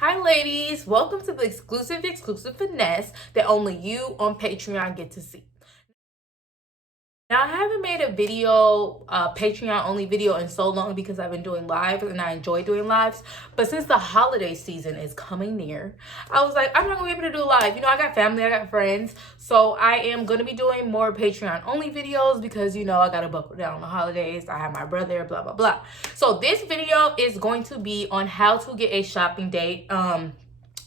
Hi ladies, welcome to the exclusive finesse that only you on Patreon get to see. Now, I haven't made a video, Patreon only video in so long because I've been doing lives and I enjoy doing lives. But since the holiday season is coming near, I was like, I'm not gonna be able to do live. You know, I got family, I got friends. So I am gonna be doing more Patreon only videos because, you know, I gotta buckle down on the holidays. I have my brother, blah, blah, blah. So this video is going to be on how to get a shopping date,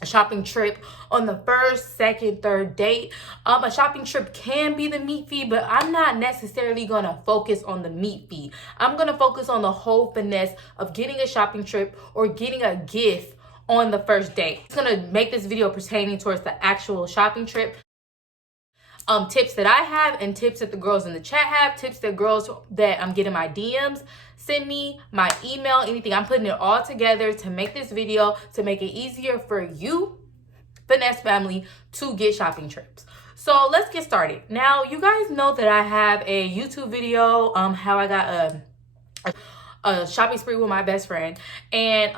a shopping trip on the first, second, third date. A shopping trip can be the meat fee, but I'm not necessarily gonna focus on the meat fee. I'm gonna focus on the whole finesse of getting a shopping trip or getting a gift on the first date. It's gonna make this video pertaining towards the actual shopping trip. Tips that I have and tips that the girls in the chat have, tips that girls that I'm getting my DMs send me, my email, anything. I'm putting it all together to make this video to make it easier for you, Finesse family, to get shopping trips. So let's get started. Now, you guys know that I have a YouTube video, how I got a shopping spree with my best friend, and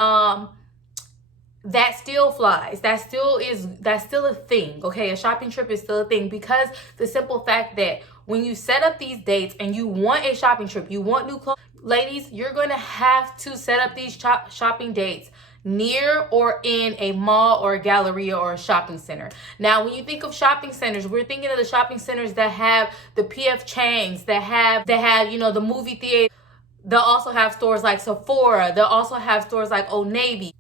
that still flies. That's still a thing. Okay, a shopping trip is still a thing because the simple fact that when you set up these dates and you want a shopping trip, you want new clothes, ladies, you're gonna have to set up these shopping dates near or in a mall or a galleria or a shopping center. Now, when you think of shopping centers, we're thinking of the shopping centers that have the PF Chang's, that have you know, the movie theater. They'll also have stores like Sephora. They'll also have stores like Old Navy.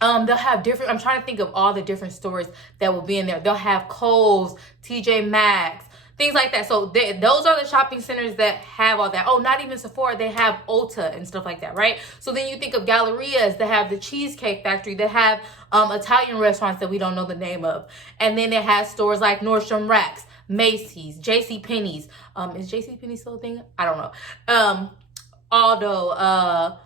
They'll have different, I'm trying to think of all the different stores that will be in there. They'll have Kohl's, TJ Maxx, things like that. So those are the shopping centers that have all that. Oh, not even Sephora. They have Ulta and stuff like that, right? So then you think of gallerias that have the Cheesecake Factory, that have Italian restaurants that we don't know the name of. And then it has stores like Nordstrom Racks, Macy's, JCPenney's. Is JCPenney still a thing? I don't know. Aldo,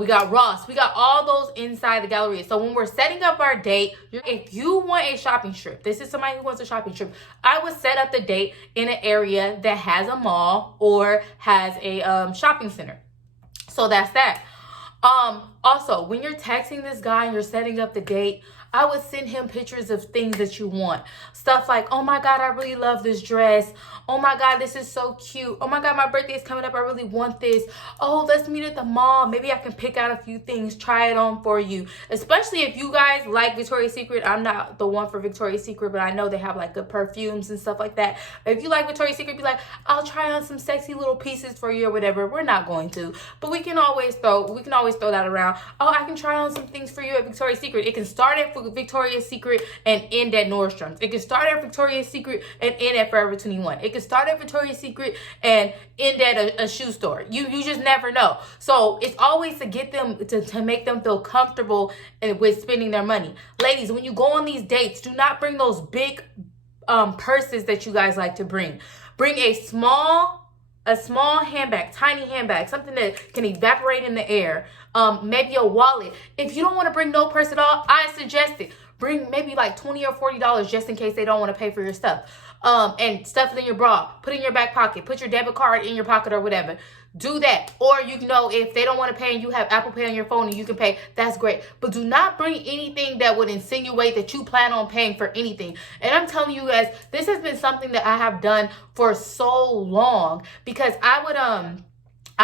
we got Ross. We got all those inside the gallery. So when we're setting up our date, if you want a shopping trip, this is somebody who wants a shopping trip, I would set up the date in an area that has a mall or has a shopping center. So that's that. Also, when you're texting this guy and you're setting up the date, I would send him pictures of things that you want. Stuff like, oh my God, I really love this dress. Oh my God, this is so cute. Oh my God, my birthday is coming up. I really want this. Oh, let's meet at the mall. Maybe I can pick out a few things, try it on for you. Especially if you guys like Victoria's Secret. I'm not the one for Victoria's Secret, but I know they have like good perfumes and stuff like that. If you like Victoria's Secret, be like, I'll try on some sexy little pieces for you or whatever. We're not going to, but we can always throw that around. Oh, I can try on some things for you at Victoria's Secret. It can start at Victoria's Secret and end at Nordstrom's. It can start at Victoria's Secret and end at Forever 21. It can start at Victoria's Secret and end at a shoe store. You just never know. So it's always to get them to make them feel comfortable with spending their money. Ladies, when you go on these dates, do not bring those big purses that you guys like to bring. Bring a small handbag, tiny handbag, something that can evaporate in the air. Maybe a wallet. If you don't want to bring no purse at all, I suggest it. Bring maybe like $20 or $40 just in case they don't want to pay for your stuff. And stuff it in your bra. Put it in your back pocket. Put your debit card in your pocket or whatever. Do that. Or you know, if they don't want to pay and you have Apple Pay on your phone and you can pay, that's great. But do not bring anything that would insinuate that you plan on paying for anything. And I'm telling you guys, this has been something that I have done for so long because I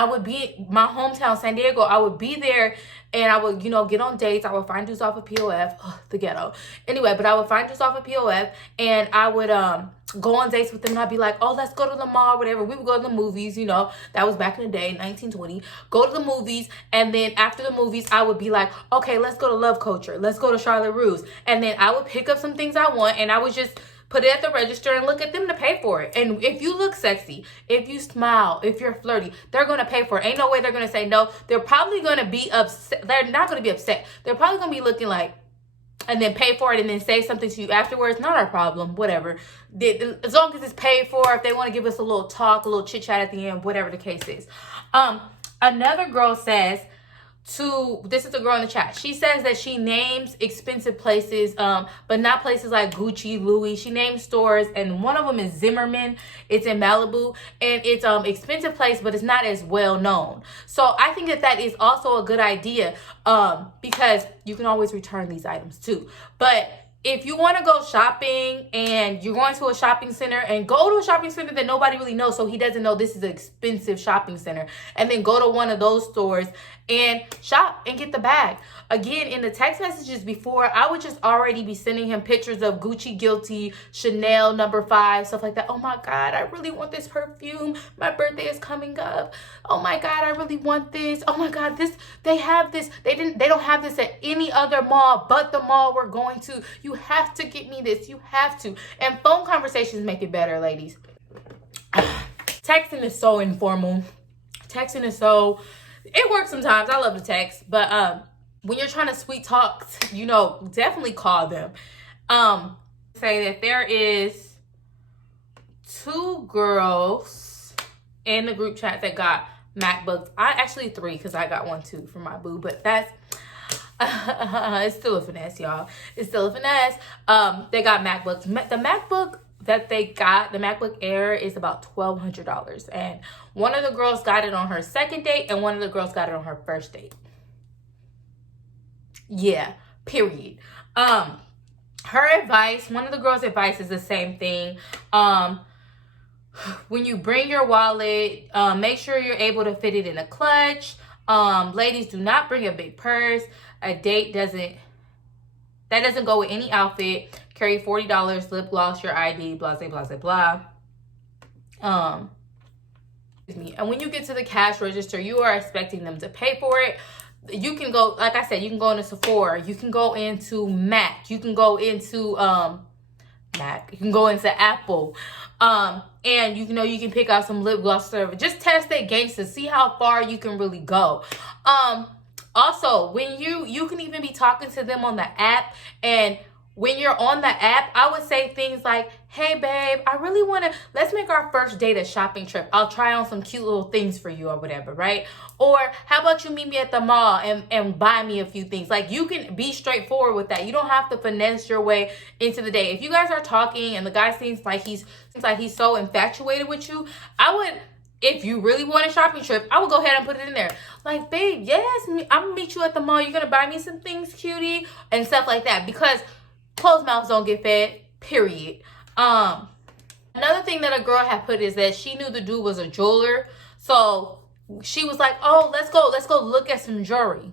would be my hometown, San Diego. I would be there and I would, you know, get on dates. I would find dudes off of POF, the ghetto. Anyway, but I would find dudes off of POF and I would go on dates with them and I'd be like, oh, let's go to the mall, whatever. We would go to the movies, you know, that was back in the day, 1920. Go to the movies, and then after the movies, I would be like, okay, let's go to Love Culture. Let's go to Charlotte Russe. And then I would pick up some things I want and I would just put it at the register and look at them to pay for it. And if you look sexy, if you smile, if you're flirty, they're going to pay for it. Ain't no way they're going to say no. They're probably going to be upset. They're not going to be upset. They're probably going to be looking like, and then pay for it and then say something to you afterwards. Not our problem, whatever. As long as it's paid for, if they want to give us a little talk, a little chit chat at the end, whatever the case is. Another girl says, this is a girl in the chat. She says that she names expensive places, but not places like Gucci, Louis. She names stores, and one of them is Zimmerman. It's in Malibu, and it's expensive place, but it's not as well known. So I think that is also a good idea, because you can always return these items too. But if you want to go shopping and you're going to a shopping center, and go to a shopping center that nobody really knows, so he doesn't know this is an expensive shopping center, and then go to one of those stores and shop and get the bag. Again, in the text messages before, I would just already be sending him pictures of Gucci Guilty, Chanel No. 5, stuff like that. Oh my God, I really want this perfume. My birthday is coming up. Oh my God, I really want this. Oh my God, they have this. They don't have this at any other mall but the mall we're going to. You have to get me this. You have to. And phone conversations make it better, ladies. Texting is so informal. Texting is so, it works sometimes. I love to text, but when you're trying to sweet talk, definitely call them. Say that there is 2 girls in the group chat that got MacBooks. Actually 3, because I got one too for my boo, but that's it's still a finesse, y'all. It's still a finesse. They got MacBooks. The MacBook that they got, the MacBook Air, is about $1,200, and one of the girls got it on her second date, and one of the girls got it on her first date. Yeah, period. Her advice, one of the girls' advice is the same thing. When you bring your wallet, make sure you're able to fit it in a clutch. Ladies, do not bring a big purse. A date doesn't go with any outfit. Carry $40, lip gloss, your ID, blah, blah, blah, blah. And when you get to the cash register, you are expecting them to pay for it. You can go, like I said, you can go into Sephora. You can go into MAC. You can go into MAC. You can go into Apple. And you can pick out some lip gloss service. Just test that gangster. See how far you can really go. Also, when you can even be talking to them on the app, and when you're on the app, I would say things like, hey babe, I really let's make our first date a shopping trip. I'll try on some cute little things for you or whatever, right? Or how about you meet me at the mall and buy me a few things? Like, you can be straightforward with that. You don't have to finesse your way into the date. If you guys are talking and the guy seems like he's so infatuated with you, if you really want a shopping trip, I would go ahead and put it in there. Like, babe, yes, I'm gonna meet you at the mall. You're gonna buy me some things, cutie, and stuff like that. Because closed mouths don't get fed, period. Another thing that a girl had put is that she knew the dude was a jeweler. So she was like, oh, let's go look at some jewelry.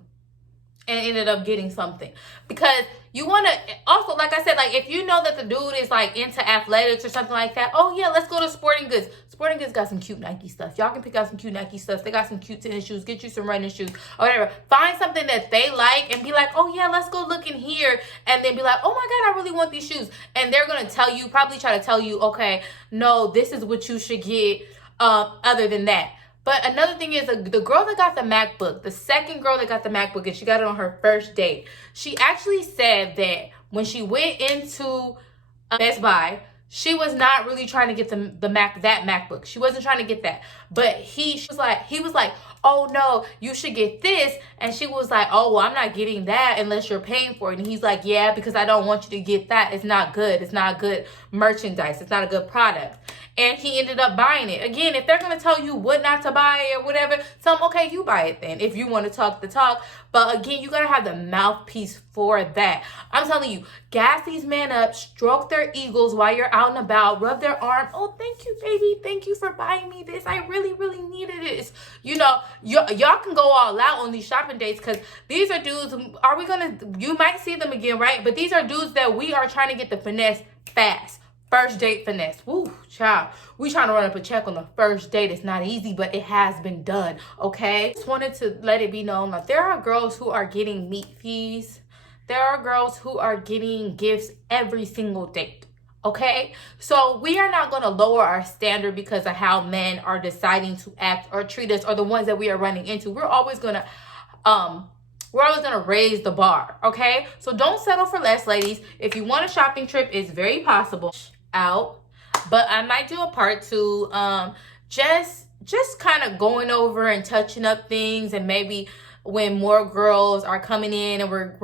And ended up getting something. Because you want to, also, like I said, like, if you know that the dude is like into athletics or something like that, oh yeah, let's go to Sporting Goods. Sporting Goods got some cute Nike stuff. Y'all can pick out some cute Nike stuff. They got some cute tennis shoes. Get you some running shoes or whatever. Find something that they like and be like, oh yeah, let's go look in here. And then be like, oh my God, I really want these shoes. And they're going to probably try to tell you, okay, no, this is what you should get other than that. But another thing is, the girl that got the MacBook, the second girl that got the MacBook, and she got it on her first date, she actually said that when she went into Best Buy, she was not really trying to get that MacBook. She wasn't trying to get that. But he was like, oh no, you should get this. And she was like, oh, well, I'm not getting that unless you're paying for it. And he's like, yeah, because I don't want you to get that. It's not good. It's not good merchandise. It's not a good product. And he ended up buying it. Again, if they're going to tell you what not to buy or whatever, tell them, okay, you buy it then if you want to talk the talk. But again, you got to have the mouthpiece for that. I'm telling you, gas these men up, stroke their egos while you're out and about, rub their arm. Oh, thank you, baby. Thank you for buying me this. I really, really needed this. Y'all can go all out on these shopping dates, because these are dudes. You might see them again, right? But these are dudes that we are trying to get the finesse fast. First date finesse. Woo, child. We trying to run up a check on the first date. It's not easy, but it has been done, okay? Just wanted to let it be known that there are girls who are getting meat fees. There are girls who are getting gifts every single date, okay? So we are not going to lower our standard because of how men are deciding to act or treat us, or the ones that we are running into. We're always going to raise the bar, okay? So don't settle for less, ladies. If you want a shopping trip, it's very possible. Out, but I might do a part 2, just kind of going over and touching up things, and maybe when more girls are coming in and we're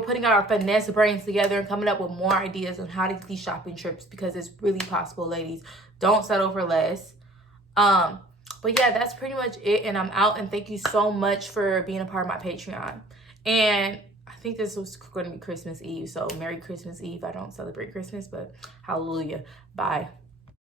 putting our finesse brains together and coming up with more ideas on how to get these shopping trips, because it's really possible, ladies. Don't settle for less. But yeah, that's pretty much it, and I'm out, and thank you so much for being a part of my Patreon. And I think this was going to be Christmas Eve, so Merry Christmas Eve. I don't celebrate Christmas, but hallelujah. Bye.